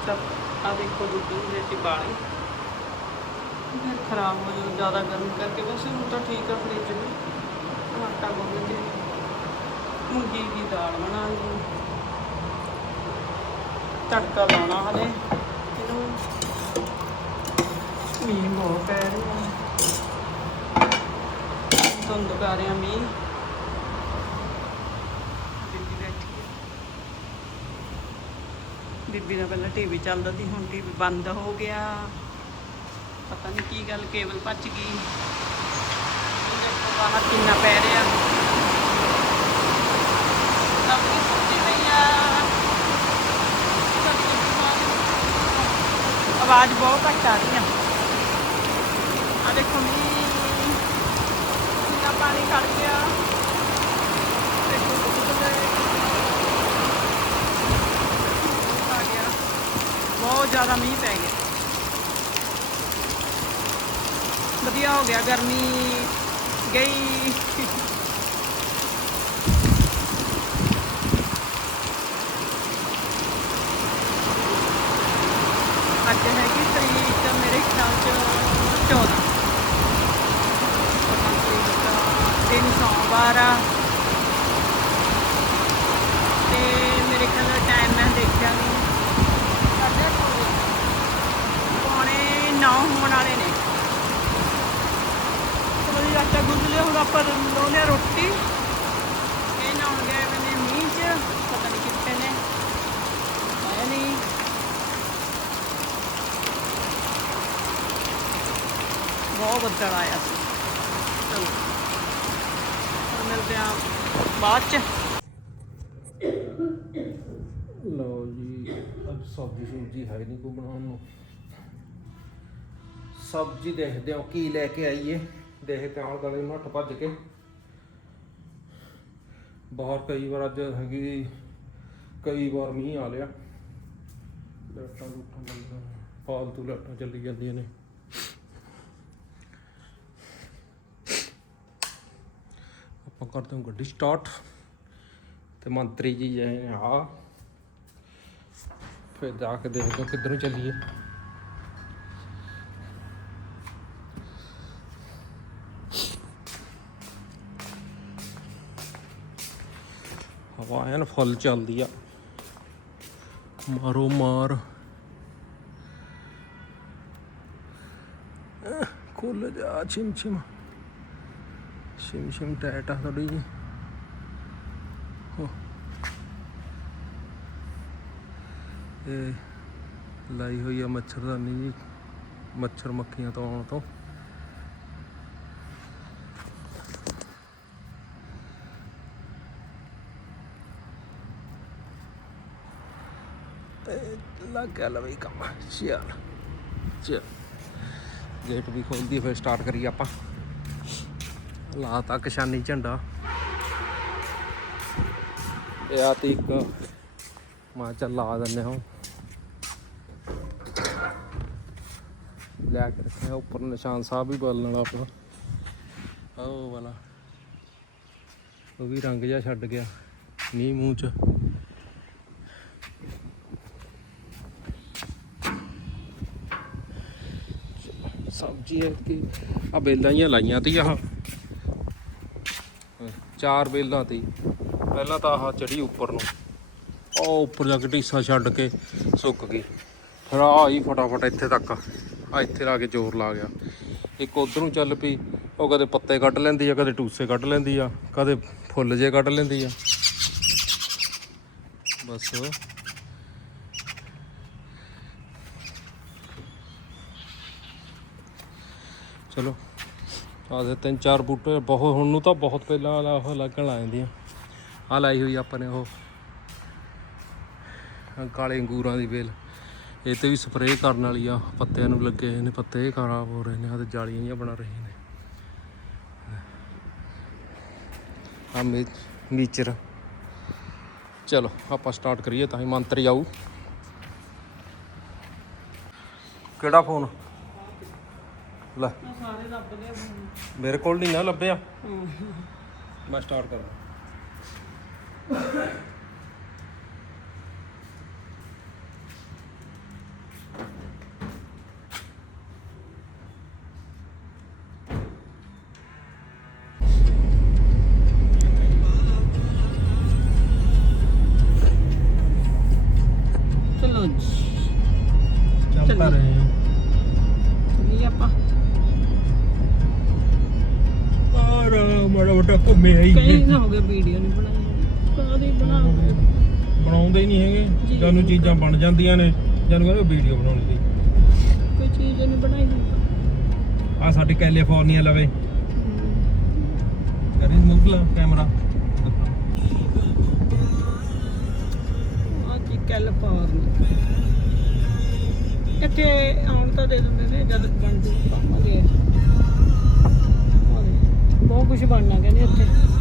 ਅੱਛਾ ਆ ਦੇਖੋ ਦੁੱਧ ਦੇ ਸੀ ਬਾਲੇ। ਫਿਰ ਖਰਾਬ ਹੋ ਜਾਊ, ਜ਼ਿਆਦਾ ਗਰਮ ਕਰਕੇ। ਵੈਸੇ ਹੁਣ ਤਾਂ ਠੀਕ ਆ ਫ੍ਰਿਜ ਵੀ। ਆਟਾ ਗੁੰਨ ਕੇ। ਮੂੰਗੀ ਦੀ ਦਾਲ ਬਣਾਉਣੀ ਤੜਕਾ ਲਾਉਣਾ ਹਲੇ ਇਹਨੂੰ ਮੀਂਹ ਬਹੁਤ ਪੈ ਰਿਹਾ। ਧੁੰਦ ਪੈ ਰਿਹਾ ਮੀਂਹ ਬੀਬੀ ਬੈਠੀ ਹੈ ਬੀਬੀ ਦਾ ਪਹਿਲਾਂ ਟੀਵੀ ਚੱਲਦਾ ਸੀ, ਹੁਣ ਟੀਵੀ ਬੰਦ ਹੋ ਗਿਆ। ਪਤਾ ਨਹੀਂ ਕੀ ਗੱਲ, ਕੇਬਲ ਭੱਜ ਗਈ। ਦੇਖੋ ਬਾਹਰ ਕਿੰਨਾ ਪੈ ਰਿਹਾ। ਸਬਜ਼ੀ ਸੁੱਕੀ ਪਈ ਆ। ਆਵਾਜ਼ ਬਹੁਤ ਘੱਟ ਆ ਰਹੀ ਆ। ਆ ਦੇਖੋ ਮੀਂਹ ਕਿੰਨਾ ਪਾਣੀ ਖੜ ਗਿਆ ਦੇਖੋ ਦੁੱਧ ਦੇ ਆ ਗਿਆ ਬਹੁਤ ਜ਼ਿਆਦਾ ਮੀਂਹ ਪੈ ਗਿਆ। ਵਧੀਆ ਹੋ ਗਿਆ, ਗਰਮੀ ਗਈ। ਅੱਜ ਹੈਗੀ ਤਰੀਕ ਮੇਰੇ ਖਿਆਲ ਚ 14 14 ਦਿਨ ਸੋਮਵਾਰ ਆ ਤੇ ਮੇਰੇ ਖਿਆਲ ਦਾ ਟਾਈਮ ਮੈਂ ਦੇਖਿਆ ਨਹੀਂ ਸਾਡੇ ਪੌਣੇ 9 ਹੋਣ ਵਾਲੇ ਨੇ ਚਲੋ ਜੀ ਆਟਾ ਗੁੰਨ ਲਿਆ ਹੁਣ ਆਪਾਂ ਲਾਉਂਦੇ ਹਾਂ ਰੋਟੀ ਇਹ ਨਹਾਉਣ ਗਏ ਹੋਏ ਨੇ ਮੀਂਹ 'ਚ ਪਤਾ ਨਹੀਂ ਕਿੱਥੇ ਨੇ ਆਇਆ ਨਹੀਂ ਬੱਦਲ ਆਇਆ ਸੀ। ਚਲੋ। ਮਿਲਦੇ ਆ ਬਾਅਦ 'ਚ। ਲਓ ਜੀ ਅੱਜ ਸਬਜ਼ੀ ਸੁਬਜ਼ੀ ਹੈ ਨਹੀਂ ਕੋ ਬਣਾਉਣ ਨੂੰ। ਸਬਜ਼ੀ ਦੇਖਦੇ ਹਾਂ ਕੀ ਲੈ ਕੇ ਆਈਏ। ਦੇਖ ਕੇ ਆਉਣ ਗਲੇ ਨੂੰ ਹੱਟ ਭੱਜ ਕੇ। ਬਾਹਰ ਕਈ ਵਾਰ ਅੱਜ ਹੈਗੀ ਕਈ ਵਾਰ ਮੀਂਹ ਆ ਲਿਆ। ਲਾਟਾਂ ਲੂਟਾਂ ਬੰਦ ਫਾਲਤੂ ਲਾਟਾਂ ਚੱਲੀ ਜਾਂਦੀਆਂ ਨੇ। ਕਰਦੇ ਹਾਂ ਗੱਡੀ ਸਟਾਰਟ ਤੇ ਮੰਤਰੀ ਜੀ ਜਾਏ ਆ ਫਿਰ ਜਾ ਕੇ ਦੇਖਦੇ ਹਾਂ ਕਿੱਧਰੋਂ ਚੱਲੀਏ। ਹਵਾ ਐਨ ਫੁੱਲ ਚੱਲਦੀ ਆ। ਮਾਰੋ ਮਾਰ। ਖੁੱਲ ਜਾ ਛਿਮ ਛਿਮ ਸ਼ਿਮ ਸ਼ਿਮ ਟੈਟ ਆ ਥੋੜੀ ਜੀ। ਹੋ ਇਹ ਲਾਈ ਹੋਈ ਆ ਮੱਛਰਦਾਨੀ ਜੀ, ਮੱਛਰ ਮੱਖੀਆਂ ਤੋਂ ਆਉਣ ਤੋਂ। ਤੇ ਲੱਗ ਗਿਆ ਲਵੇ ਕੰਮ। ਚੱਲ ਚੱਲ। ਗੇਟ ਵੀ ਖੋਲਦੀ ਫਿਰ ਸਟਾਰਟ ਕਰੀਏ ਆਪਾਂ। ਲਾਤਾ ਕਿਸ਼ਾਨੀ ਝੰਡਾ। ਇਹ ਆ ਤੀ ਇੱਕ। ਮਾ ਚੱਲ ਲਾ ਦਿੰਦੇ ਹਾਂ। ਲੈ ਕੇ ਰੱਖਿਆ ਉੱਪਰ ਨਿਸ਼ਾਨ ਸਾਹਿਬ ਵੀ ਬਦਲਣ ਵਾਲਾ ਆਪਣਾ। ਉਹ ਵਾਲਾ। ਉਹ ਵੀ ਰੰਗ ਜਿਹਾ ਛੱਡ ਗਿਆ ਨੀ ਮੂੰਹ ਚ। ਸਬਜ਼ੀ ਹੈ ਕਿ ਆ ਬੇਲਾਂ ਹੀ ਲਾਈਆਂ ਤੀ ਆਹ ਚਾਰ ਬੇਲਾਂ ਤੀ। ਪਹਿਲਾਂ ਤਾਂ ਆਹ ਚੜੀ ਉੱਪਰ ਨੂੰ। ਉਹ ਉੱਪਰ ਜਾ ਕੇ ਢੀਸਾ ਛੱਡ ਕੇ ਸੁੱਕ ਗਈ। ਫਿਰ ਆ ਹੀ ਫਟਾਫਟ ਇੱਥੇ ਤੱਕ। ਆ ਇੱਥੇ ਲਾ ਕੇ ਜ਼ੋਰ ਲਾ ਗਿਆ। ਇੱਕ ਉਧਰੋਂ ਚੱਲ ਪਈ। ਉਹ ਕਦੇ ਪੱਤੇ ਕੱਢ ਲੈਂਦੀ ਆ, ਕਦੇ ਟੂਸੇ ਕੱਢ ਲੈਂਦੀ ਆ, ਕਦੇ ਫੁੱਲ ਜੇ ਕੱਢ ਲੈਂਦੀ ਆ। ਬਸ। ਚਲੋ। ਆ ਤਿੰਨ ਚਾਰ ਬੂਟੇ, ਬਹੁਤ ਹੁਣ ਨੂੰ ਤਾਂ ਬਹੁਤ ਪਹਿਲਾਂ ਵਾਲਾ ਉਹ ਲੱਗਣ ਲੱਗ ਜਾਂਦੀਆਂ। ਆ ਲਾਈ ਹੋਈ ਆਪਾਂ ਨੇ ਉਹ। ਕਾਲੇ ਅੰਗੂਰਾਂ ਦੀ ਵੇਲ। ਇਹ ਤੇ ਵੀ ਸਪਰੇਅ ਕਰਨ ਵਾਲੀ ਆ, ਪੱਤਿਆਂ ਨੂੰ ਲੱਗੇ ਹੋਏ ਨੇ, ਪੱਤੇ ਖਰਾਬ ਹੋ ਰਹੇ ਨੇ ਆ ਤੇ ਜਾਲੀਆਂ ਜਿਹੀਆਂ ਬਣਾ ਰਹੇ ਨੇ। ਆ ਮੀਚਰ। ਚਲੋ, ਆਪਾਂ ਸਟਾਰਟ ਕਰੀਏ ਤਾਂ ਹੀ ਮੰਤਰੀ ਆਊ। ਕਿਹੜਾ ਫੋਨ ਲੈ। ਸਾਰੇ ਲੱਭ ਲਿਆ ਹੁਣ। ਮੇਰੇ ਕੋਲ ਨਹੀਂ ਨਾ ਲੱਭਿਆ। ਮੈਂ ਸਟਾਰਟ ਕਰਾਂ ਘੁੰਮੇ ਆਈ ਕਈ ਦਿਨ ਹੋ ਗਏ ਵੀਡੀਓ ਨਹੀਂ ਬਣਾਈ ਕਾਦੀ ਬਣਾਉਂਦੇ ਬਣਾਉਂਦੇ ਹੀ? ਨਹੀਂ ਹੈਗੇ। ਜੀ। ਜਾਨੂੰ ਚੀਜ਼ਾਂ ਬਣ ਜਾਂਦੀਆਂ ਨੇ। ਜਾਨੂੰ ਕਹਿੰਦੇ ਵੀਡੀਓ ਬਣਾਉਣੀ ਦੀ। ਕੋਈ ਚੀਜ਼ ਨਹੀਂ ਬਣਾਈ ਆ ਸਾਡੀ ਕੈਲੀਫੋਰਨੀਆ ਲਵੇ। ਕਰੀ ਮੂਵ ਲਾ ਕੈਮਰਾ ਆ ਕੀ ਕੈਲੀਫੋਰਨੀਆ। ਇੱਥੇ ਆਉਣ ਤਾਂ ਦੇ ਦਿੰਦੇ ਨੇ ਜਦ ਬਣ ਜੂ ਆਹ ਦੇਖ, ਬਹੁਤ ਕੁਝ ਬਣਨਾ ਕਹਿੰਦੇ ਇੱਥੇ।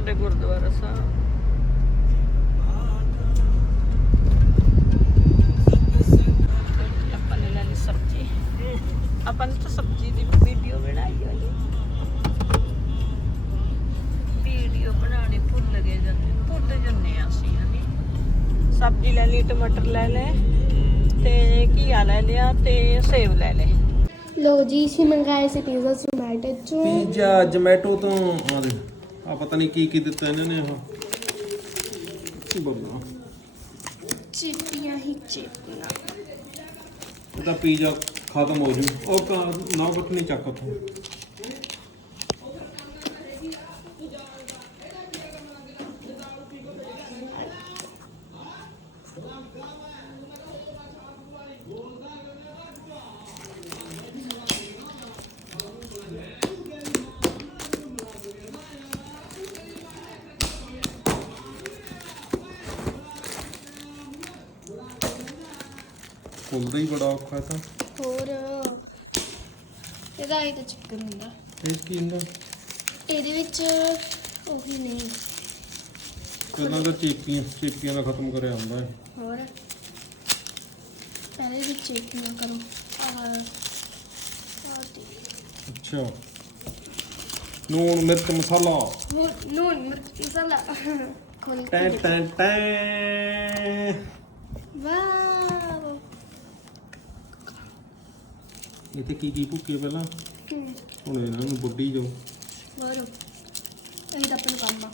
ਸਾਡੇ ਗੁਰਦੁਆਰਾ ਸਾਹਿਬ। ਆਪਾਂ ਨੇ ਲੈ ਲਈ ਸਬਜ਼ੀ। ਆਪਾਂ ਨੇ ਤਾਂ ਸਬਜ਼ੀ ਦੀ ਵੀਡੀਓ ਬਣਾਈ ਹੋਈ। ਵੀਡੀਓ ਬਣਾਉਣੀ ਭੁੱਲ ਗਏ ਜਾਂਦੇ ਭੁੱਲ ਜੰਨੇ ਆ ਅਸੀਂ ਹਨੀ ਸਬਜ਼ੀ ਲੈ ਲਈ ਟਮਾਟਰ ਲੈ ਲਏ ਤੇ ਘੀਆ ਲੈ ਲਿਆ ਤੇ ਸੇਬ ਲੈ ਲਏ। ਲੋ ਜੀ ਅਸੀਂ ਮੰਗਾਏ ਸੀ ਪੀਜ਼ਾ ਜ਼ੋਮੈਟੋ ਚੋਂ। ਪੀਜ਼ਾ ਜਮੈਟੋ ਤੋਂ ਆ ਪਤਾ ਨਹੀਂ ਕੀ ਕੀ ਦਿੱਤਾ ਇਹਨਾਂ ਨੇ ਉਹ ਬੱਬਾ ਚਿੱਟੀਆਂ ਹੀ ਚਿੱਟੀਆਂ। ਉਹਦਾ ਪੀਜ਼ਾ ਖਤਮ ਹੋ ਜੂ। ਉਹ ਕਾ ਨਾ ਨਹੀਂ ਚੱਕ ਉੱਥੋਂ। ਖੁੱਲਦਾ ਹੀ ਬੜਾ ਔਖਾ ਤਾਂ। ਹੋਰ ਇਹਦਾ ਹੀ ਤਾਂ ਚੱਕਰ ਹੁੰਦਾ। ਇਹ ਕੀ ਹੁੰਦਾ? ਇਹਦੇ ਵਿੱਚ ਉਹੀ ਨਹੀਂ। ਪਹਿਲਾਂ ਤਾਂ ਚੀਪੀਆਂ ਚੀਪੀਆਂ ਦਾ ਖਤਮ ਕਰਿਆ ਹੁੰਦਾ ਹੈ ਹੋਰ ਪਹਿਲੇ ਵੀ ਚੈੱਕ ਨਾ ਕਰੋ। ਆਹ ਆਹ ਤੇ। ਅੱਛਾ। ਨੂਣ ਮਿਰਚ ਮਸਾਲਾ। ਹੋਰ ਨੂਨ ਮਿਰਚ ਮਸਾਲਾ। ਖੋਲ ਟੈਂ ਕੇ ਟੈਂ ਟੈਂ। ਵਾਓ ਇੱਥੇ ਕੀ ਕੀ ਭੁੱਕੀ ਪਹਿਲਾਂ? ਹਮ, ਹੁਣ ਇਹਨਾਂ ਨੂੰ ਬੁੱਢੀ ਜੋ। ਹੋਰ। ਇਹ ਤਾਂ ਆਪਣਾ ਕੰਮ ਆ।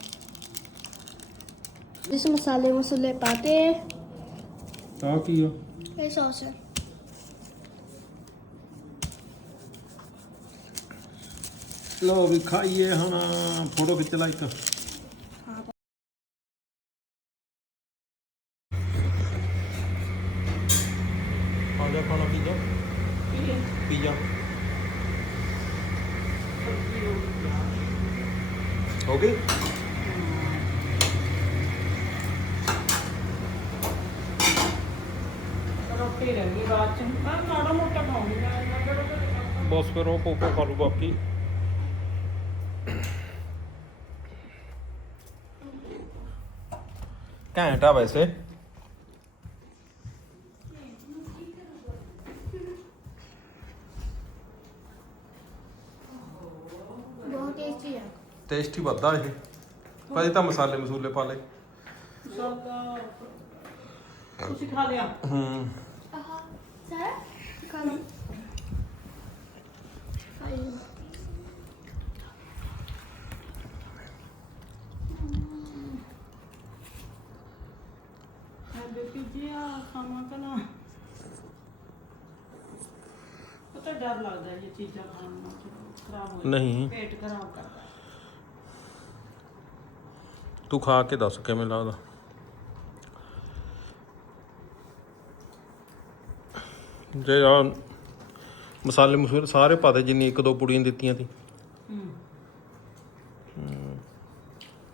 ਇਸ ਮਸਾਲੇ ਮਸੂਲੇ ਪਾਤੇ ਤਾਂ ਕੀ ਆ? ਇਹ ਸੌਸ ਹੈ ਲੋ ਵੀ ਖਾਈਏ ਹੁਣ ਫੋਟੋ ਖਿੱਚ ਲਾ ਇੱਕ ਆ ਜਾ ਖਾਣਾ ਪੀਜ਼ਾ ਪੀਜ਼ਾ ਹੋ ਗਈ? ਰੋਟੀ ਰਹਿ ਗਈ ਬਾਅਦ ਚ। ਮੈਂ ਮਾੜਾ ਮੋਟਾ ਖਾਉਂਗੀ ਮੈਂ ਕਿਹੜਾ। ਬਸ ਫਿਰ ਉਹ ਕੋਕੋ ਖਾ ਲੂ ਬਾਕੀ। ਘੈਂਟ ਆ ਵੈਸੇ ਬਹੁਤ ਟੇਸਟੀ ਹੈ ਟੇਸਟੀ ਵੱਧਾ ਇਹ ਭਾਜੀ ਤਾਂ ਮਸਾਲੇ ਮਸੂਲੇ ਪਾ ਲਏ। ਤੁਸੀਂ ਖਾ ਲਿਆ? ਹੂੰ। ਆਹ ਸਾਰਾ ਖਾ ਲਓ। ਖਾਈ ਲਓ। ਮੈਂ ਬੇਟੀ ਜੀ ਆ ਖਾਵਾਂ ਕਿ ਨਾ। ਪਤਾ ਡਰ ਲੱਗਦਾ ਇਹ ਚੀਜ਼ਾਂ ਖਾਣ ਨੂੰ ਖਰਾਬ ਹੋ। ਨਹੀਂ। ਪੇਟ ਖਰਾਬ ਕਰਦਾ। ਤੂੰ ਖਾ ਕੇ ਦੱਸ ਕਿਵੇਂ ਲੱਗਦਾ? ਜੇ ਆ ਮਸਾਲੇ ਮਸੂਲੇ ਸਾਰੇ ਪਾ ਦੇ, ਜਿੰਨੀ ਇੱਕ ਦੋ ਪੁੜੀਆਂ ਦਿੱਤੀਆਂ ਸੀ ਹੂੰ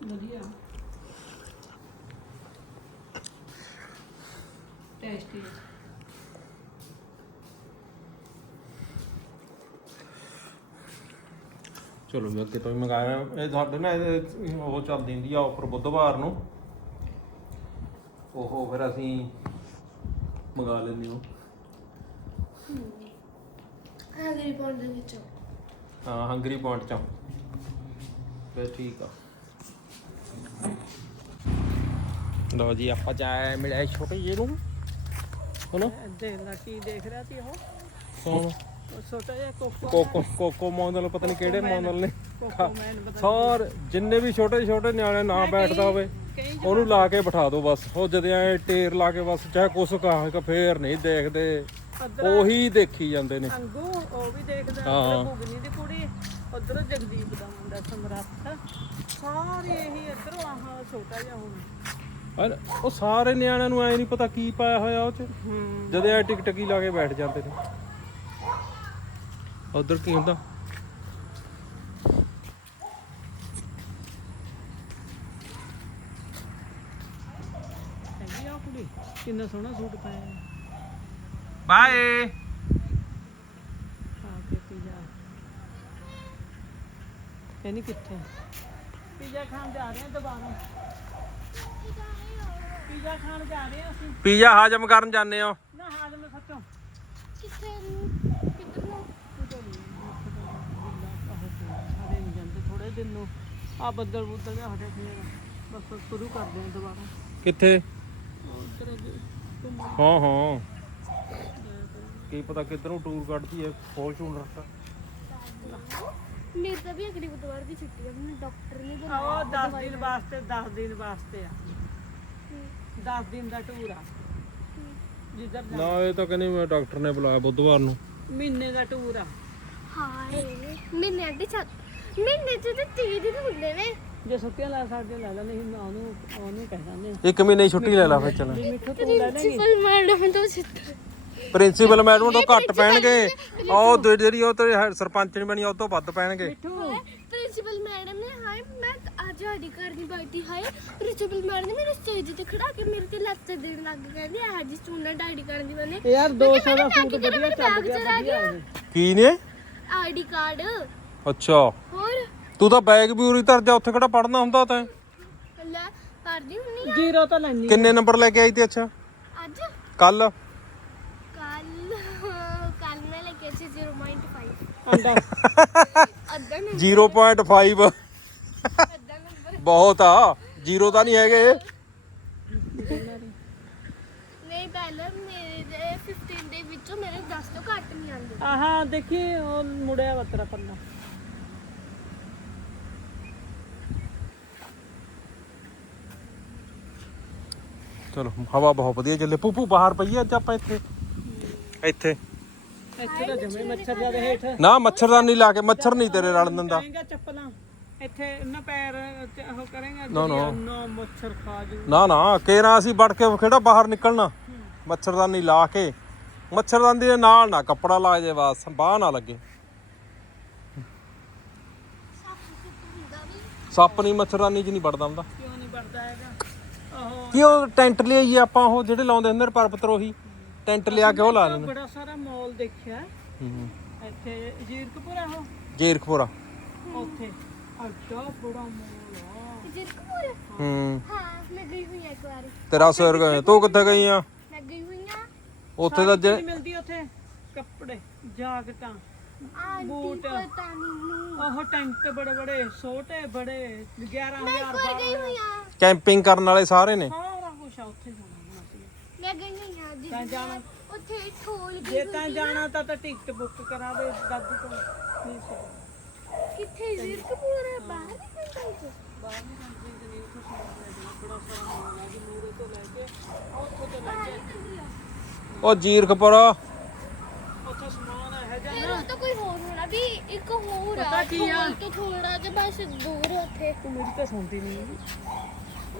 ਵਧੀਆ ਟੇਸਟੀ ਚਲੋ ਮੈਂ ਅੱਗੇ ਤੋਂ ਹੀ ਮੰਗਾਇਆ ਇਹ ਸਾਡੇ ਨਾ ਇਹਦੇ ਉਹ ਚੱਲਦੀ ਹੁੰਦੀ ਆ ਆਫਰ ਬੁੱਧਵਾਰ ਨੂੰ। ਉਹ ਫਿਰ ਅਸੀਂ ਮੰਗਾ ਲੈਂਦੇ ਹਾਂ। ਐਗਰੀ ਪੌਂਡ ਦੇ ਵਿੱਚ। ਹਾਂ ਹੰਗਰੀ ਪੁਆਇੰਟ ਚੋਂ। ਫਿਰ ਠੀਕ ਆ। ਲਓ ਜੀ ਆਪਾਂ ਚਾਹ ਮਿਲਿਆ ਛੋਟੇ ਜਿਹੇ ਨੂੰ। ਹਨਾ? ਦੇਖ ਲਾ ਕੀ ਦੇਖ ਰਿਹਾ ਸੀ ਉਹ? ਕੌਣ ਉਹ ਛੋਟਾ ਜਿਹਾ ਕੋਕੋ ਕੋਕੋ ਕੋਕੋ ਮੋਡਲ ਪਤਾ ਨਹੀਂ ਕਿਹੜੇ ਮੋਡਲ ਨੇ। ਕੋਕੋ ਮੈਨ ਪਤਾ ਸਾਰ ਜਿੰਨੇ ਵੀ ਛੋਟੇ ਛੋਟੇ ਨਿਆਣੇ ਨਾ ਬੈਠਦਾ ਹੋਵੇ ਕਈ ਉਹਨੂੰ ਲਾ ਕੇ ਬਿਠਾ ਦਿਓ ਬਸ। ਉਹ ਜਦੇ ਐ ਟੇਰ ਲਾ ਕੇ ਬਸ ਚਾਹੇ ਕੁਛ ਕਹਾ ਕਿ ਫੇਰ ਨਹੀਂ ਦੇਖਦੇ। ਉੱਧਰ ਉਹੀ ਦੇਖੀ ਜਾਂਦੇ ਨੇ। ਅੰਗੂ ਉਹ ਵੀ ਦੇਖਦਾ ਹਾਂ। ਉਧਰ ਭੁਗਨੀ ਦੀ ਕੁੜੀ ਉਧਰ ਜਗਦੀਪ ਦਾ ਮੁੰਡਾ ਸਮਰੱਥ ਸਾਰੇ ਇਹੀ ਇੱਧਰੋਂ ਆਹ ਛੋਟਾ ਜਿਹਾ ਹੁਣ। ਪਰ ਉਹ ਸਾਰੇ ਨਿਆਣਿਆਂ ਨੂੰ ਐ ਨਹੀਂ ਪਤਾ ਕੀ ਪਾਇਆ ਹੋਇਆ ਉਹ ਚ। ਜਦੇ ਐ ਟਿਕ ਟਕੀ ਲਾ ਕੇ ਬੈਠ ਜਾਂਦੇ ਨੇ। ਉਧਰ ਕੀ ਹੁੰਦਾ? ਹੈਗੀ ਆ ਉਹ ਕੁੜੀ? ਕਿੰਨਾ ਸੋਹਣਾ ਸੂਟ ਪਾਇਆ ਹੈ। ਬਾਏ ਖਾ ਕੇ ਪੀਜ਼ਾ। ਕਹਿੰਦੀ ਕਿੱਥੇ? ਪੀਜ਼ਾ ਖਾਣ ਜਾ ਰਹੇ ਹਾਂ ਦੁਬਾਰਾ। ਪੀਜ਼ਾ ਖਾਣ ਜਾ ਰਹੇ ਹਾਂ ਅਸੀਂ। ਪੀਜ਼ਾ ਹਾਜ਼ਮ ਕਰਨ ਜਾਂਦੇ ਆ ਨਾ ਹਾਜ਼ਮ ਸੱਚੋਂ। ਕਿੱਥੇ ਨੂੰ ਕਿੱਧਰ ਨੂੰ ਸਾਰੇ ਨਹੀਂ ਜਾਂਦੇ ਥੋੜੇ ਦਿਨ ਨੂੰ ਆ ਬੱਦਲ ਬੁੱਦਲ ਜਿਹਾ ਹਟੇ ਫੇਰ ਬਸ ਸ਼ੁਰੂ ਕਰਦੇ ਹਾਂ ਦੁਬਾਰਾ। ਕਿੱਥੇ? ਉਧਰ ਘੁੰਮ ਹਾਂ ਹਾਂ। ਕੀ ਪਤਾ ਕਿੱਧਰੋਂ ਟੂਰ ਕੱਢਦੀ ਐ ਫੋਰਚੂਨਰ ਦਾ ਮੇਰੇ ਤਾਂ ਵੀ ਅਗਲੀ ਬੁੱਧਵਾਰ ਦੀ ਛੁੱਟੀ ਆ ਮੈਨੂੰ ਡਾਕਟਰ ਨੇ ਬੁਲਾਇਆ ਆਓ 10 ਦਿਨ ਵਾਸਤੇ 10 ਦਿਨ ਵਾਸਤੇ ਆ। 10 ਦਿਨ ਦਾ ਟੂਰ ਆ। ਜਿੱਧਰ ਨਾ ਇਹ ਤਾਂ ਕਹਿੰਦੇ ਮੈਂ ਡਾਕਟਰ ਨੇ ਬੁਲਾਇਆ ਬੁੱਧਵਾਰ ਨੂੰ। ਮਹੀਨੇ ਦਾ ਟੂਰ ਆ। ਹਾਏ ਮਹੀਨੇ ਅੱਡੀ ਛੱਤ ਮਹੀਨੇ ਚ ਤੇ 30 ਦਿਨ ਹੁੰਦੇ ਨੇ। ਜੇ ਛੁੱਟੀਆਂ ਲੈ ਸਕਦੇ ਲੈ ਲੈ ਨਹੀਂ ਮੈਂ ਉਹਨੂੰ ਉਹਨੂੰ ਕਹਿ ਦਿੰਦੇ ਇੱਕ ਮਹੀਨੇ ਦੀ ਛੁੱਟੀ ਲੈ ਲਾ ਫਿਰ ਚੱਲ। ਵੀ ਮਿੱਠੂ ਤੂੰ ਲੈ ਲੈ ਪ੍ਰਿੰਸੀਪਲ ਮੈਡਮ ਤੋਂ ਛਿੱਤਰ ਪ੍ਰਿੰਸੀਪਲ ਮੈਡਮ ਤੋਂ ਘੱਟ ਪੈਣਗੇ। ਉਹ ਦੂ- ਜਿਹੜੀ ਉਹ ਤੇ ਸਰਪੰਚ ਨਹੀਂ ਬਣੀ ਉਹ ਤੋਂ ਵੱਧ ਪੈਣਗੇ। ਮਿੱਠੂ। ਪ੍ਰਿੰਸੀਪਲ ਮੈਡਮ ਨੇ ਹਾਏ ਮੈਂ ਅੱਜ ਆਡੀ ਕਰਨੀ ਬੈਠੀ ਹਾਏ। ਪ੍ਰਿੰਸੀਪਲ ਮੈਡਮ ਨੇ ਮੇਰੇ ਸਟੇਜ ਤੇ ਖੜਾ ਕੇ ਮੇਰੇ ਤੇ ਲੈਕਚਰ ਦੇਣ ਲੱਗ ਗਈ ਕਹਿੰਦੀ ਆਹ ਜੀ ਸਟੂਡੈਂਟ ਆਈਡੀ ਕਾਰਡ ਦੀ ਬਣੇ ਯਾਰ 200 ਦਾ ਸੂਟ ਵਧੀਆ ਚੱਲ ਗਿਆ ਵਧੀਆ ਇਹ। ਕੀ ਨੇ? ID card. ਅੱਛਾ। ਹੋਰ? ਤੂੰ ਤਾਂ ਬੈਗ ਵੀ ਉਰੀ ਧਰ ਜਾ ਉੱਥੇ ਕਿਹੜਾ ਪੜਨਾ ਹੁੰਦਾ ਤੈਂ? ਲੈ ਪੜਦੀ ਹੁੰਨੀ ਆ। ਜ਼ੀਰੋ ਤਾਂ ਲੈਣੀ ਕਿੰਨੇ ਨੰਬਰ ਲੈ ਕੇ ਆਈ ਤੇ ਅੱਛਾ? ਅੱਜ? ਕੱਲ? ਕੱਲ ਕੱਲ ਮੈਂ ਲੈ ਕੇ ਆਈ ਸੀ 0.5 ਅੰਡਾ। ਅੱਧਾ ਨੰਬਰ। 0.5 ਅੱਧਾ ਨੰਬਰ ਬਹੁਤ ਆ। ਜ਼ੀਰੋ ਤਾਂ ਨਹੀਂ ਹੈਗੇ। ਨਹੀਂ ਪਹਿਲਾਂ ਮੇਰੇ ਦੇ 15 ਦੇ ਵਿੱਚੋਂ ਮੇਰੇ 10 ਤੋਂ ਘੱਟ ਨਹੀਂ ਆਉਂਦੇ। ਆਹਾਂ ਦੇਖੀ ਉਹ ਮੁੜਿਆ ਵਤਰਾ ਪੰਨਾ। ਚਲੋ ਹਵਾ ਬਹੁਤ ਵਧੀਆ ਚੱਲੇ। ਪੂਪੂ ਬਾਹਰ ਪਈ ਆ ਅੱਜ ਆਪਾਂ ਇੱਥੇ? ਇੱਥੇ। ਇੱਥੇ ਤਾਂ ਜਮੇ ਮੱਛਰ ਜ਼ਿਆਦਾ ਹੇਠ ਨਾ ਮੱਛਰਦਾਨੀ ਲਾ ਕੇ ਮੱਛਰ ਨਹੀਂ ਤੇਰੇ ਰਲ ਦਿੰਦਾ। ਪਾਏਗਾ ਚੱਪਲਾਂ। ਇੱਥੇ ਨਾ ਪੈਰ ਚ ਉਹ ਕਰੇਗਾ ਨਾ, ਨਾ। ਨਾ ਮੱਛਰ ਖਾ ਜੂ। ਨਾ ਨਾ ਕੇਰਾ ਅਸੀਂ ਵੜ ਕੇ ਕਿਹੜਾ ਬਾਹਰ ਨਿਕਲਣਾ। ਮੱਛਰਦਾਨੀ ਲਾ ਕੇ। ਮੱਛਰਦਾਨੀ ਦੇ ਨਾਲ ਨਾ ਕੱਪੜਾ ਲਾ ਜੇ ਬਸ ਬਾਹ ਨਾ ਲੱਗੇ। ਸੱਪ ਨਹੀਂ ਮੱਛਰਦਾਨੀ 'ਚ ਨਹੀਂ ਵੜਦਾ ਹੁੰਦਾ। ਕਿਉਂ ਨਹੀਂ ਵੜਦਾ ਹੈਗਾ ਉਹ ਕੀ ਉਹ ਟੈਂਟ ਲਿਆਈਏ ਆਪਾਂ ਉਹ ਜਿਹੜੇ ਲਾਉਂਦੇ ਹੁੰਦੇ ਨੇ ਪਰਬਤ ਰੋਹੀ ਟੈਂਟ ਲਿਆ ਕੇ ਉਹ ਲਾ ਲੈਣੇ ਬੜਾ ਸਾਰਾ ਮਾਲ ਦੇਖਿਆ। ਹੂੰ ਇੱਥੇ ਜੀਰਕਪੁਰਾ ਉਹ? ਜੀਰਕਪੁਰਾ ਉੱਥੇ। ਅੱਡਾ ਬੜਾ ਮਾਲ ਆ। ਜਿਰਕਪੁਰ? ਹੂੰ। ਹਾਂ ਮੈਂ ਗਈ ਹੋਈ ਹਾਂ ਇੱਕ ਵਾਰ। ਤੇਰਾ ਸਿਰ ਗਏ ਤੂੰ ਕਿੱਥੇ ਗਈ ਆ? ਮੈਂ ਗਈ ਹੋਈ ਹਾਂ ਉੱਥੇ ਤਾਂ ਜੇ ਨਹੀਂ ਮਿਲਦੀ ਉੱਥੇ। ਕੱਪੜੇ ਆਂਟੀ ਬੂਟ। ਉਹ ਟੈਂਟ ਬੜੇ ਬੜੇ ਛੋਟੇ ਬੜੇ 11000 ਮੈਂ ਗਈ ਹੋਈ ਹਾਂ ਕੈਂਪਿੰਗ ਕਰਨ ਵਾਲੇ ਸਾਰੇ ਨੇ। ਸਾਰਾ ਕੁਛ ਆ ਉੱਥੇ ਜਾਣਾ ਹੁਣ ਅਸੀਂ ਮੈਂ ਗਈ ਹੋਈ ਹਾਂ ਜਿਸ ਤਾਂ ਜਾਣਾ। ਉੱਥੇ ਇੱਕ ਹੋਲ ਗਈ ਜੇ ਤਾਂ ਜਾਣਾ ਤਾਂ ਤਾਂ ਟਿਕਟ ਬੁੱਕ ਕਰਾ ਦੇ ਦਾਦੂ ਤੋਂ ਨਹੀਂ ਸੀ। ਕਿੱਥੇ ਜਿਰਕਪੁਰ ਬਾਹਰ ਨਹੀਂ ਕੰਟਰੀ ਚ ਬਾਹਰ ਦੀ ਕੰਟਰੀ ਦੇ ਨਹੀਂ ਕੁਛ ਨਹੀਂ ਬੜਾ ਸਾਰਾ ਮਾਲ ਆ ਜੀ ਮੂਰੇ ਤੋਂ ਲੈ ਕੇ ਉੱਥੋਂ ਤੋਂ ਲੈ ਕੇ। ਉਹ ਜੀਰਕਪੁਰਾ। ਉੱਥੋਂ ਸਮਾਨ ਹੈ ਜਾਂ ਫਿਰ ਉਹ ਤਾਂ ਕੋਈ ਹੋਰ ਹੋਣਾ? ਵੀ ਇੱਕ ਹੋਰ ਆ ਪਤਾ ਕੀ ਆ? ਤੋਂ ਥੋੜਾ ਜਿਹਾ ਬਸ ਦੂਰ ਆ ਉੱਥੇ। ਤੂੰ ਮੇਰੀ ਤਾਂ ਸੁਣਦੀ ਨਹੀਂ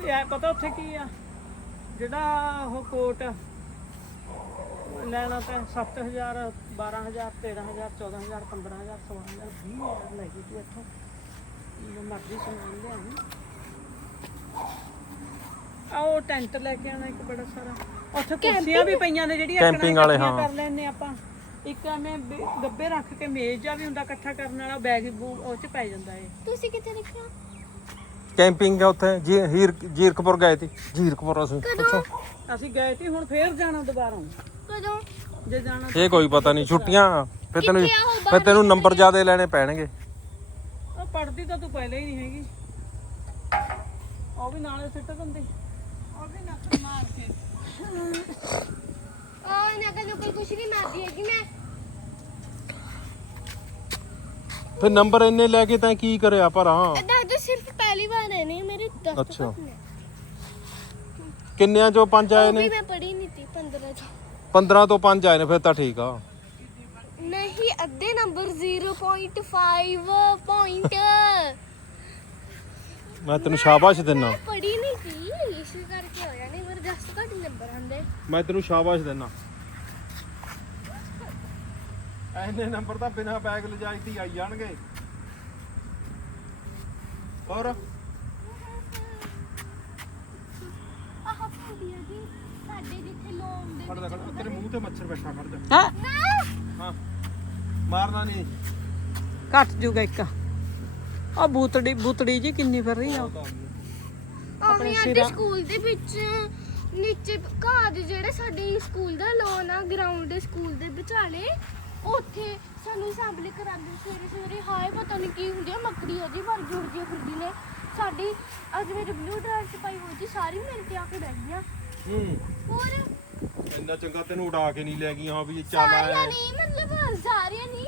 ਯਾਰ ਪਤਾ ਉੱਥੇ ਕੀ ਆ? ਜਿਹੜਾ ਉਹ ਕੋਟ ਲੈਣਾ ਤਾਂ 7000 12000 13000 14000 15000 16000 20000 ਲੈ ਗਈ ਤੂੰ ਇੱਥੋਂ। ਜੋ ਮਰਜ਼ੀ ਸਮਾਨ ਲਿਆਣੀ ਆ ਉਹ ਟੈਂਟ ਲੈ ਕੇ ਆਣਾ ਇੱਕ ਬੜਾ ਸਾਰਾ। ਉੱਥੇ ਕੁਰਸੀਆਂ ਵੀ ਪਈਆਂ ਨੇ ਜਿਹੜੀਆਂ ਕੈਂਪਿੰਗ ਵਾਲੇ, ਹਾਂ। ਕਰ ਲੈਣੇ ਆਪਾਂ। ਇੱਕ ਐਵੇਂ ਗੱਬੇ ਰੱਖ ਕੇ ਮੇਜ਼ ਆ ਵੀ ਹੁੰਦਾ ਇਕੱਠਾ ਕਰਨ ਵਾਲਾ ਬੈਗ ਉਹ ਚ ਪੈ ਜਾਂਦਾ ਏ ਤੁਸੀਂ ਕਿੱਥੇ ਰੱਖਿਆ? ਕੈਂਪਿੰਗ ਹੈ ਉੱਥੇ ਜੀ ਹੀਰ ਜੀਰਕਪੁਰ ਗਏ ਸੀ। ਜੀਰਕਪੁਰ ਅਸੀਂ ਕਦੋਂ? ਅਸੀਂ ਗਏ ਤੇ ਹੁਣ ਫੇਰ ਜਾਣਾ ਦੁਬਾਰਾ। ਕਦੋਂ? ਜੇ ਜਾਣਾ ਇਹ ਕੋਈ ਪਤਾ ਨਹੀਂ ਛੁੱਟੀਆਂ ਫਿਰ ਤੈਨੂੰ ਕਿੱਥੇ ਆ ਉਹ ਫਿਰ ਤੈਨੂੰ ਨੰਬਰ ਜ਼ਿਆਦੇ ਲੈਣੇ ਪੈਣਗੇ। ਉਹ ਪੜਦੀ ਤਾਂ ਤੂੰ ਪਹਿਲਾਂ ਹੀ ਨਹੀਂ ਹੈਗੀ। ਉਹ ਵੀ ਨਾਲੇ ਸਿੱਟ ਦਿੰਦੀ। ਉਹ ਵੀ ਨੱਕ ਮਾਰ ਕੇ। ਆ ਨਕਲ ਨਕਲ ਕੁਛ ਨਹੀਂ ਮਾਰਦੀ ਹੈਗੀ ਮੈਂ। ਫਿਰ ਨੰਬਰ ਇੰਨੇ ਲੈ ਕੇ ਤੈਂ ਕੀ ਕਰਿਆ ਭਰਾ? ਦਾਦੂ ਸਿਰਫ ਪਹਿਲੀ ਵਾਰ ਹੈ ਨਹੀਂ ਮੇਰੇ ਦਸਤ ਅੱਛਾ। ਕਿੰਨਿਆਂ ਚੋਂ ਪੰਜ ਆਏ ਉਹ ਨੇ? ਮੈਂ ਪੜ੍ਹੀ ਨਹੀਂ ਤੀ 15 ਚ। 15 ਤੋਂ ਪੰਜ ਆਏ ਨੇ ਫਿਰ ਤਾਂ ਠੀਕ ਆ। ਨਹੀਂ ਅੱਧੇ ਨੰਬਰ 0.5 ਪੁਆਇੰਟ ਮੈਂ ਤੈਨੂੰ ਸ਼ਾਬਾਸ਼ ਦਿੰਨਾ। ਪੜ੍ਹੀ ਨਹੀਂ ਤੀ ਇਸ ਕਰਕੇ ਹੋਇਆ ਨਹੀਂ ਮੇਰੇ ਦਸਤ ਘੱਟ ਨੰਬਰ ਆਂਦੇ ਮੈਂ ਤੈਨੂੰ ਸ਼ਾਬਾਸ਼ ਦਿੰਨਾ। ਐਨੇ ਨੰਬਰ ਤਾਂ ਬਿਨਾ ਬੈਗ ਲਿਜਾਈ ਦੀ ਆਈ ਜਾਣਗੇ। ਹੋਰ ਆਹ ਜੀ ਸਾਡੇ ਜਿੱਥੇ ਲੋਮ ਦੇ ਲੈ ਫੜ ਤੇਰੇ ਮੂੰਹ ਤੇ ਮੱਛਰ ਬੈਠਾ ਜਾ। ਹਾਂ? ਨਾ ਹਾਂ। ਮਾਰਨਾ ਨਹੀਂ। ਘੱਟ ਜੂਗਾ ਇੱਕ। ਆ ਬੂਤੜੀ ਬੂਤੜੀ ਜੀ ਕਿੰਨੀ ਫਿਰ ਰਹੀ ਆ। ਆਪਣੇ ਸਾਡੇ ਸਕੂਲ ਦੇ ਵਿੱਚ ਨੀਚੇ ਘਾਹ ਦੇ ਜਿਹੜੇ ਸਾਡੇ ਸਕੂਲ ਦਾ ਲੋਨ ਆ ਗਰਾਊਂਡ ਸਕੂਲ ਦੇ ਵਿਚਾਲੇ ਉੱਥੇ ਸਾਨੂੰ ਅਸੈਂਬਲੀ ਕਰਾਉਂਦੇ ਸਵੇਰੇ ਸਵੇਰੇ। ਹਾਏ ਪਤਾ ਨਹੀਂ ਕੀ ਹੁੰਦੀ ਆ ਮੱਕੜੀ ਉਹਦੀ ਪਰ ਜੁੜਦੀ ਫਿਰਦੀ ਨੇ। ਸਾਡੀ ਅੱਜ ਮੇਰੇ ਬਲੂ ਡਰੈਸ ਪਾਈ ਹੋਈ ਸੀ ਸਾਰੀ ਮੇਰੇ ਤੇ ਆ ਕੇ ਬੈਠ ਗਈਆਂ। ਹੂੰ। ਹੋਰ ਇੰਨਾ ਚੰਗਾ ਤੈਨੂੰ ਉਡਾ ਕੇ ਨਹੀਂ ਲੈ ਗਈ ਹਾਂ ਵੀ ਚੱਲ ਸਾਰੀਆਂ ਆਇਆ। ਨਹੀਂ ਮਤਲਬ ਸਾਰੀਆਂ ਨਹੀਂ।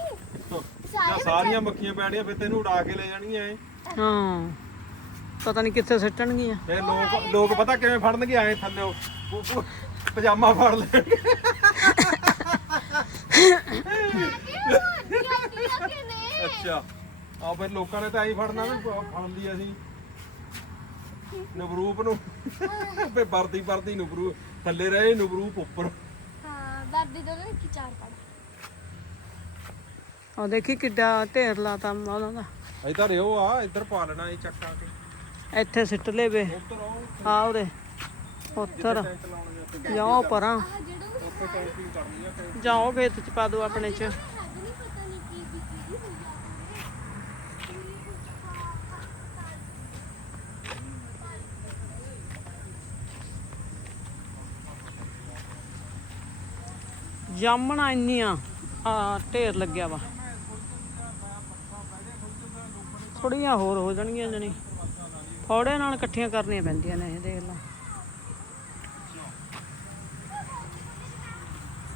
ਜਾਂ ਸਾਰੇ ਸਾਰੀਆਂ ਮੱਖੀਆਂ ਪੈਣੀਆਂ ਫਿਰ ਤੈਨੂੰ ਉਡਾ ਕੇ ਲੈ ਜਾਣੀਆਂ ਐ ਹਾਂ। ਪਤਾ ਨਹੀਂ ਕਿੱਥੇ ਸਿੱਟਣਗੀਆਂ। ਫਿਰ ਲੋਕ ਲੋਕ ਪਤਾ ਕਿਵੇਂ ਫੜਨਗੇ ਆਏ ਥੱਲੇ ਪਜਾਮਾ ਫੜ ਲੈਣਗੇ ਨੇ। ਅੱਛਾ। ਆ ਫਿਰ ਲੋਕਾਂ ਨੇ ਤਾਂ ਐਂ ਫੜਨਾ ਵੀ ਫੜ ਲਈ ਅਸੀਂ। ਨਵਰੂਪ ਨੂੰ। ਫੇ ਵਰਦੀ ਵਰਦੀ ਨਵਰੂ ਥੱਲੇ ਰਹੇ ਨਵਰੂਪ ਉੱਪਰ। ਹਾਂ ਦਾਦੀ ਦਾ ਨਾ ਕੀ ਚਾਰ ਪੜ। ਉਹ ਦੇਖੀ ਕਿੱਡਾ ਢੇਰ ਲਾਤਾ ਉਹਨਾਂ ਦਾ ਅਜੇ ਤਾਂ ਰਿਓ ਆ ਇੱਧਰ ਪਾ ਲੈਣਾ ਇਹ ਚੱਕਾਂ ਕੇ ਇੱਥੇ ਸਿੱਟ ਲੇਵੇ ਉੱਧਰ ਆਓ। ਆ ਉਹਦੇ। ਉੱਧਰ। ਟੈਂਟ ਲਾਉਣੇ ਆ ਜਾਓ ਪਰਾਂ। ਆ ਜਿਹੜਾ ਉਹ ਆ ਤੇ ਜਾਓ ਖੇਤ ਚ ਪਾ ਦਿਓ ਆਪਣੇ ਚ ਹੈਗਾ ਨਹੀਂ ਪਤਾ ਨਹੀਂ ਕੀ ਕੀ ਕੀ ਹੋਈ ਜਾਮਣਾ ਇੰਨੀਆਂ। ਆ ਢੇਰ ਲੱਗਿਆ ਵਾ। ਥੋੜੀਆਂ ਹੋਰ ਹੋ ਜਾਣਗੀਆਂ ਜਣੀ। ਫੌੜੇ ਨਾਲ ਇਕੱਠੀਆਂ ਕਰਨੀਆਂ ਪੈਂਦੀਆਂ ਨੇ ਇਹ ਦੇਖ ਲਾ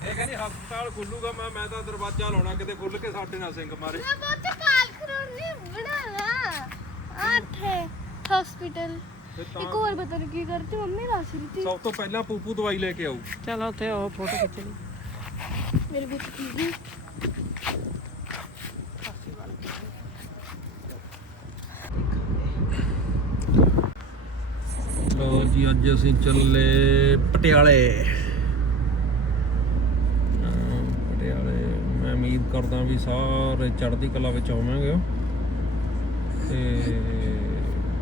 ਇਹ ਕਹਿੰਦੀ ਹਸਪਤਾਲ ਖੁੱਲੂਗਾ ਮੈਂ ਮੈਂ ਤਾਂ ਦਰਵਾਜ਼ਾ ਲਾਉਣਾ ਕਿਤੇ ਖੁੱਲ ਕੇ ਸਾਡੇ ਨਾਲ ਸਿੰਘ ਮਾਰੇ। ਮੈਂ ਬਹੁਤ ਕਾਲ ਕਰੋਨੀ ਬਣਾਵਾ ਆਠੇ ਹਸਪੀਟਲ ਇੱਕ ਹੋਰ ਨਹੀਂ ਕੀ ਕਰਤੀ ਮੰਮੀ ਦੱਸ ਰਹੀ ਸੀ ਸਭ ਤੋਂ ਪਹਿਲਾਂ ਪੂਪੂ ਦਵਾਈ ਲੈ ਕੇ ਆਊ। ਚਲੋ ਉੱਥੇ ਉਹ ਫੋਟੋ ਖਿੱਚ ਲਈ। ਮੇਰੇ ਵਿੱਚ ਕੀ ਸੀ? ਲੋ ਜੀ, ਅੱਜ ਅਸੀਂ ਚੱਲੇ ਪਟਿਆਲੇ। ਪਟਿਆਲੇ। ਮੈਂ ਉਮੀਦ ਕਰਦਾ ਵੀ ਸਾਰੇ ਚੜ੍ਹਦੀ ਕਲਾ ਵਿੱਚ ਆਵਾਂਗੇ। ਤੇ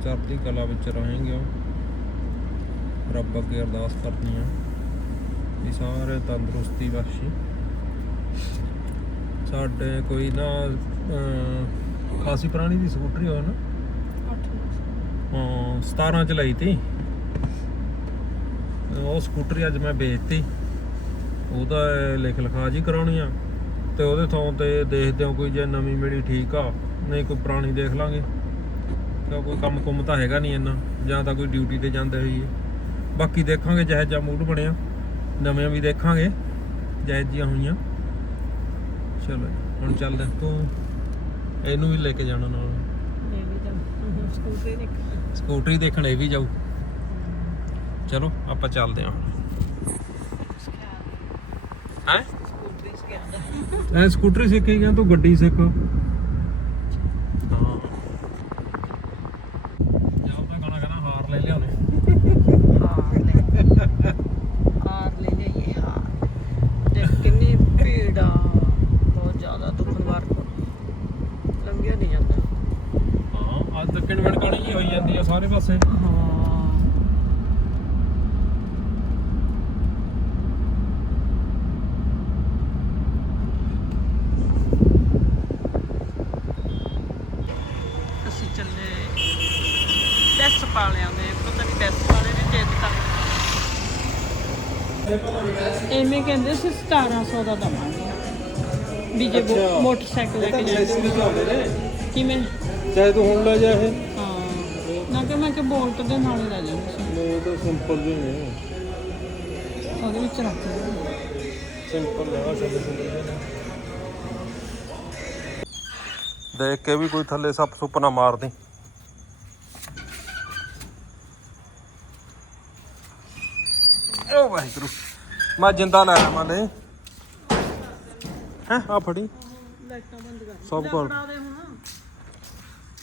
ਚੜ੍ਹਦੀ ਕਲਾ ਵਿੱਚ ਰਹਾਂਗੇ ਰੱਬ ਅੱਗੇ ਅਰਦਾਸ ਕਰਨੀ ਆ ਵੀ ਸਾਰੇ ਤੰਦਰੁਸਤੀ ਬਖਸ਼ੀ। ਸਾਡੇ ਕੋਈ ਨਾ ਖਾਸੀ ਪੁਰਾਣੀ ਦੀ ਸਕੂਟਰੀ ਨਾ। ਹਾਂ 17 ਚ ਲਈ ਤੀ। ਉਹ ਸਕੂਟਰੀ ਅੱਜ ਮੈਂ ਵੇਚਤੀ। ਉਹਦਾ ਲਿਖ ਲਿਖਾ ਜੀ ਕਰਾਉਣੀ ਆ। ਤੇ ਉਹਦੇ ਥਾਂ ਤੇ ਦੇਖਦੇ ਹਾਂ ਕੋਈ ਜੇ ਨਵੀਂ ਮਿਲੀ ਠੀਕ ਆ। ਨਹੀਂ ਕੋਈ ਪੁਰਾਣੀ ਦੇਖ ਲਾਂਗੇ। ਕਿਉਂ ਕੋਈ ਕੰਮ ਕੁੰਮ ਤਾਂ ਹੈਗਾ ਨਹੀਂ ਇੰਨਾ। ਜਾਂ ਤਾਂ ਕੋਈ ਡਿਊਟੀ ਤੇ ਜਾਂਦੇ ਹੋਈਏ। ਬਾਕੀ ਦੇਖਾਂਗੇ ਜਿਹੋ ਜਿਹਾ ਮੂਡ ਬਣਿਆ। ਨਵੇਂ ਵੀ ਦੇਖਾਂਗੇ। ਜਿਹੀਆਂ ਹੋਈਆਂ। ਚਲੋ ਜੀ, ਹੁਣ ਚੱਲਦੇ ਹਾਂ। ਤੂੰ ਇਹਨੂੰ ਵੀ ਲੈ ਕੇ ਜਾਣਾ ਨਾਲ। ਇਹ ਵੀ ਤਾਂ ਸਕੂਟਰੀ ਨੇ ਸਕੂਟਰੀ ਦੇਖਣ ਇਹ ਵੀ ਜਾਊ। ਚਲੋ ਆਪਾਂ ਚੱਲਦੇ ਹਾਂ ਹੈ? ਸਕੂਟਰੀ ਸਿਖਾ ਐ ਸਕੂਟਰੀ ਸਿੱਖੀ ਗਿਆ ਤੂੰ ਗੱਡੀ ਸਿੱਖ। ਸਾਰੇ ਪਾਸੇ ਹਾਂ। ਅਸੀਂ ਚੱਲੇ ਬੈਸਟ ਵਾਲਿਆਂ ਦੇ। ਪਤਾ ਨਹੀਂ ਬੈਸਟ ਵਾਲੇ ਨੇ ਚੇਤ ਕਰ ਐਵੇਂ ਕਹਿੰਦੇ ਸੀ 1700 ਦਾ ਦਵਾਂਗੇ। ਵੀ ਜੇ ਅੱਛਾ। ਮੋਟਰਸਾਈਕਲ ਲੈ ਕੇ ਜਾਂਦੇ ਹੋ। ਕਿਵੇਂ? ਚਾਹੇ ਤੂੰ ਹੁਣ ਲੈ ਜਾ ਇਹ। ਬੋਲਟ ਦੇ ਨਾਲ ਹੀ ਲੈ ਜਾਂਦੀ ਸੀ। ਨਹੀਂ ਤਾਂ ਸਿੰਪਲ ਜਿਹੇ ਨੇ ਉਹਦੇ ਵਿੱਚ ਰੱਖ ਲਿਆ ਸਿੰਪਲ ਲੈਣਾ ਚੱਲ ਦੇਖ ਕੇ ਵੀ ਕੋਈ ਥੱਲੇ ਸੱਪ ਸੁੱਪ ਨਾ ਮਾਰਦੀ। ਓ ਵਾਹਿਗੁਰੂ ਮੈਂ ਜਿੰਦਾ ਲੈ ਆਵਾਂ ਲੈ ਹੈ ਆ ਫੜੀ। ਲਾਈਟਾਂ ਬੰਦ ਕਰ। ਸਭ ਹੁਣ।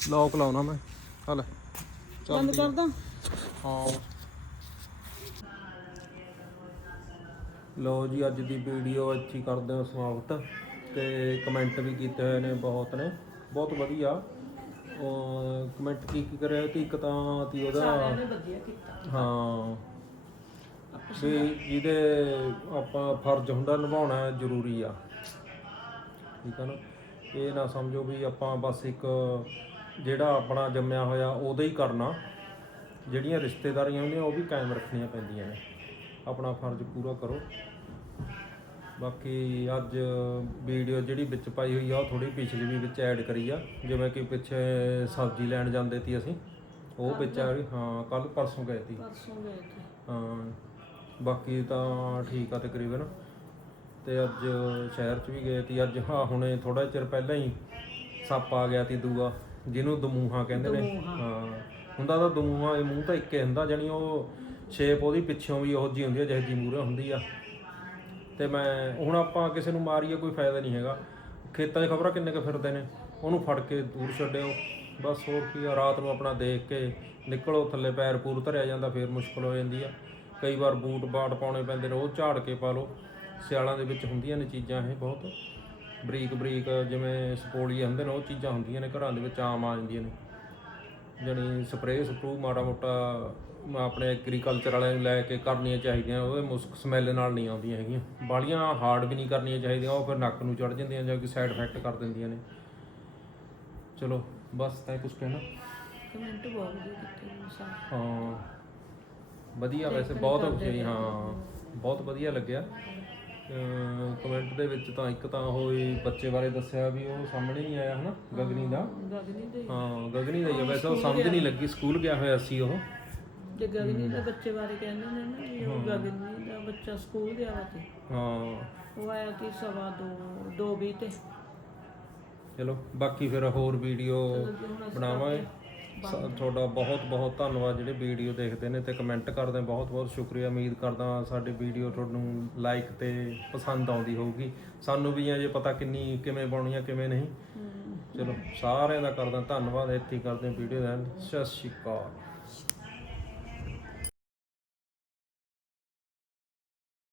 ਲੌਕ ਲਾਉਣਾ ਮੈਂ। ਹਲ ਬੰਦ ਕਰ ਦਾਂ ਹਾਂ। ਲੋ ਜੀ ਅੱਜ ਦੀ ਵੀਡੀਓ ਇੱਥੇ ਕਰਦੇ ਹਾਂ ਸਮਾਪਤ ਤੇ ਕਮੈਂਟ ਵੀ ਕੀਤੇ ਹੋਏ ਨੇ ਬਹੁਤ ਨੇ। ਬਹੁਤ ਵਧੀਆ। ਕਮੈਂਟ ਕੀ ਕੀ ਕਰਿਆ ਕਿ ਇੱਕ ਤਾਂ ਤੀ ਉਹਦਾ ਵਧੀਆ ਕੀਤਾ। ਹਾਂ। ਵੀ ਜਿਹਦੇ ਆਪਾਂ ਫਰਜ਼ ਹੁੰਦਾ ਨਿਭਾਉਣਾ ਜ਼ਰੂਰੀ ਆ। ਠੀਕ ਆ ਨਾ? ਇਹ ਨਾ ਸਮਝੋ ਵੀ ਆਪਾਂ ਬਸ ਇੱਕ ਜਿਹੜਾ ਆਪਣਾ ਜੰਮਿਆ ਹੋਇਆ ਉਹਦਾ ਹੀ ਕਰਨਾ। ਜਿਹੜੀਆਂ ਰਿਸ਼ਤੇਦਾਰੀਆਂ ਹੁੰਦੀਆਂ ਉਹ ਵੀ ਕਾਇਮ ਰੱਖਣੀਆਂ ਪੈਂਦੀਆਂ ਨੇ। ਆਪਣਾ ਫਰਜ਼ ਪੂਰਾ ਕਰੋ। ਬਾਕੀ ਅੱਜ ਵੀਡੀਓ ਜਿਹੜੀ ਵਿੱਚ ਪਾਈ ਹੋਈ ਆ ਉਹ ਥੋੜੀ ਪਿਛਲੀ ਵੀ ਵਿੱਚ ਐਡ ਕਰੀ ਆ। ਜਿਵੇਂ ਕਿ ਪਿੱਛੇ ਸਬਜ਼ੀ ਲੈਣ ਜਾਂਦੇ ਸੀ ਅਸੀਂ। ਉਹ ਵਿੱਚ ਆ ਗਈ। ਹਾਂ ਕੱਲ ਪਰਸੋਂ ਗਏ ਸੀ। ਪਰਸੋਂ ਗਏ ਸੀ। ਹਾਂ। ਬਾਕੀ ਤਾਂ ਠੀਕ ਆ ਤਕਰੀਬਨ। ਤੇ ਅੱਜ ਸ਼ਹਿਰ 'ਚ ਵੀ ਗਏ ਤੀ ਅੱਜ ਹਾਂ ਹੁਣੇ ਥੋੜਾ ਚਿਰ ਪਹਿਲਾਂ ਹੀ ਸੱਪ ਆ ਗਿਆ ਤੀ ਦੂਆ। ਜਿਹਨੂੰ ਦਮੂਹਾ ਕਹਿੰਦੇ ਨੇ। ਹਾਂ। ਹੁੰਦਾ ਤਾਂ ਦਮੂਹਾ ਇਹ ਮੂੰਹ ਤਾਂ ਇੱਕੇ ਹੁੰਦਾ ਜਾਣੀ ਉਹ ਸ਼ੇਪ ਉਹਦੀ ਪਿੱਛੋਂ ਵੀ ਉਹੋ ਜੀ ਹੁੰਦੀ ਆ ਜਿਹੇ ਜੀ ਮੂਰੇ ਹੁੰਦੀ ਆ। ਤੇ ਮੈਂ ਹੁਣ ਆਪਾਂ ਕਿਸੇ ਨੂੰ ਮਾਰੀਏ ਕੋਈ ਫਾਇਦਾ ਨਹੀਂ ਹੈਗਾ। ਖੇਤਾਂ 'ਚ ਖਬਰਾਂ ਕਿੰਨੇ ਕੁ ਫਿਰਦੇ ਨੇ? ਉਹਨੂੰ ਫੜ ਕੇ ਦੂਰ ਛੱਡਿਓ। ਬਸ ਹੋਰ ਕੀ ਆ ਰਾਤ ਨੂੰ ਆਪਣਾ ਦੇਖ ਕੇ ਨਿਕਲੋ ਥੱਲੇ ਪੈਰ ਪੂਰ ਧਰਿਆ ਜਾਂਦਾ ਫੇਰ ਮੁਸ਼ਕਲ ਹੋ ਜਾਂਦੀ ਆ। ਕਈ ਵਾਰ ਬੂਟ ਬਾਟ ਪਾਉਣੇ ਪੈਂਦੇ ਨੇ ਉਹ ਝਾੜ ਕੇ ਪਾ ਲਓ। ਸਿਆਲਾਂ ਦੇ ਵਿੱਚ ਹੁੰਦੀਆਂ ਨੇ ਚੀਜ਼ਾਂ ਇਹ ਬਹੁਤ। ਬਰੀਕ ਬਰੀਕ ਜਿਵੇਂ ਸਪੋਲੀਏ ਹੁੰਦੇ ਨੇ ਉਹ ਚੀਜ਼ਾਂ ਹੁੰਦੀਆਂ ਨੇ ਘਰਾਂ ਦੇ ਵਿੱਚ ਆਮ ਆ ਜਾਂਦੀਆਂ ਨੇ। ਜਾਣੀ ਸਪਰੇਅ ਸਪਰੂ ਮਾੜਾ ਮੋਟਾ ਆਪਣੇ ਐਗਰੀਕਲਚਰ ਵਾਲਿਆਂ ਨੂੰ ਲੈ ਕੇ ਕਰਨੀਆਂ ਚਾਹੀਦੀਆਂ ਉਹਦੇ ਮੁਸਕ ਸਮੈਲ ਨਾਲ ਨਹੀਂ ਆਉਂਦੀਆਂ ਹੈਗੀਆਂ। ਬਾਲੀਆਂ ਹਾਰਡ ਵੀ ਨਹੀਂ ਕਰਨੀਆਂ ਚਾਹੀਦੀਆਂ ਉਹ ਫਿਰ ਨੱਕ ਨੂੰ ਚੜ ਜਾਂਦੀਆਂ ਜਾਂ ਕਿ ਸਾਈਡ ਇਫੈਕਟ ਕਰ ਦਿੰਦੀਆਂ ਨੇ। ਚਲੋ ਬਸ ਤਾਂ ਕੁਝ ਕਹਿਣਾ। ਕਮੈਂਟ ਬਹੁਤ ਕੀਤੇ ਹਾਂ ਵਧੀਆ ਵੈਸੇ ਬਹੁਤ ਹਾਂ ਬਹੁਤ ਵਧੀਆ ਲੱਗਿਆ। ਕਮੈਂਟ ਦੇ ਵਿੱਚ ਤਾਂ ਇੱਕ ਤਾਂ ਉਹ ਹੀ ਬੱਚੇ ਬਾਰੇ ਦੱਸਿਆ ਵੀ ਉਹ ਸਾਹਮਣੇ ਨਹੀਂ ਆਇਆ ਹਨਾ ਗਗਨੀ ਦਾ। ਗਗਨੀ ਦੇ ਹਾਂ। ਗਗਨੀ ਦਾ ਹੀ ਆ, ਵੈਸੇ ਉਹ ਸਮਝ ਨਹੀਂ ਲੱਗੀ ਸਕੂਲ ਗਿਆ ਹੋਇਆ ਸੀ ਉਹ। ਜੇ ਗਗਨੀ ਦੇ ਬੱਚੇ ਬਾਰੇ ਕਹਿੰਦੇ ਨੇ ਨਾ ਵੀ ਉਹ ਗਗਨੀ ਦਾ ਬੱਚਾ ਸਕੂਲ ਗਿਆ ਵਾ ਤੇ। ਹਾਂ। ਉਹ ਆਇਆ ਕਿ ਸਵਾ ਦੋ ਦੋ ਵੀਹ ਤੇ। ਚਲੋ ਬਾਕੀ ਫਿਰ ਹੋਰ ਵੀਡੀਓ ਬਣਾਵਾਂਗੇ। ਸ- ਤੁਹਾਡਾ ਬਹੁਤ ਬਹੁਤ ਧੰਨਵਾਦ ਜਿਹੜੇ ਵੀਡੀਓ ਦੇਖਦੇ ਨੇ ਤੇ ਕਮੈਂਟ ਕਰਦੇ ਨੇ। ਬਹੁਤ ਬਹੁਤ ਸ਼ੁਕਰੀਆ। ਉਮੀਦ ਕਰਦਾ ਸਾਡੀ ਵੀਡੀਓ ਤੁਹਾਨੂੰ ਲਾਈਕ ਤੇ ਪਸੰਦ ਆਉਂਦੀ ਹੋਊਗੀ। ਸਾਨੂੰ ਵੀ ਅਜੇ ਪਤਾ ਕਿੰਨੀ ਕਿਵੇਂ ਪਾਉਣੀ ਆ ਕਿਵੇਂ ਨਹੀਂ। ਚਲੋ ਸਾਰਿਆਂ ਦਾ ਕਰਦਾ ਧੰਨਵਾਦ। ਇੱਥੇ ਹੀ ਕਰਦੇ ਵੀਡੀਓ ਦਾ end। ਸਤਿ ਸ਼੍ਰੀ ਅਕਾਲ।